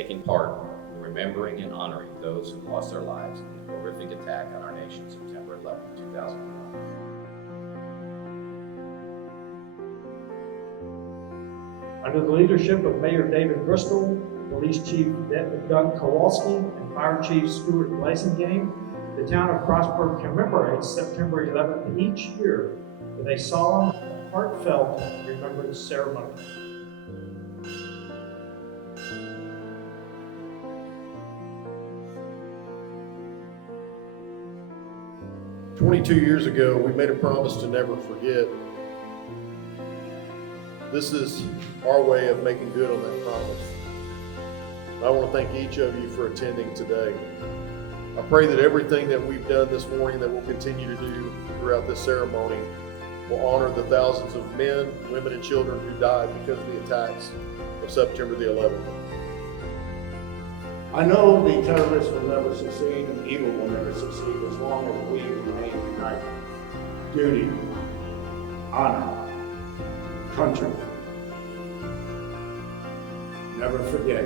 taking part in remembering and honoring those who lost their lives in the horrific attack on our nation September 11, 2001. Under the leadership of Mayor David Bristol, Police Chief Doug Kowalski, and Fire Chief Stuart Blasingame, the town of Frostburg commemorates September 11th each year with a solemn, heartfelt remembrance ceremony. "22 years ago, we made a promise to never forget. This is our way of making good on that promise. I want to thank each of you for attending today. I pray that everything that we've done this morning, that we'll continue to do throughout this ceremony, will honor the thousands of men, women, and children who died because of the attacks of September the 11th. I know the terrorists will never succeed and evil will never succeed as long as we remain united. Duty, honor, country. Never forget.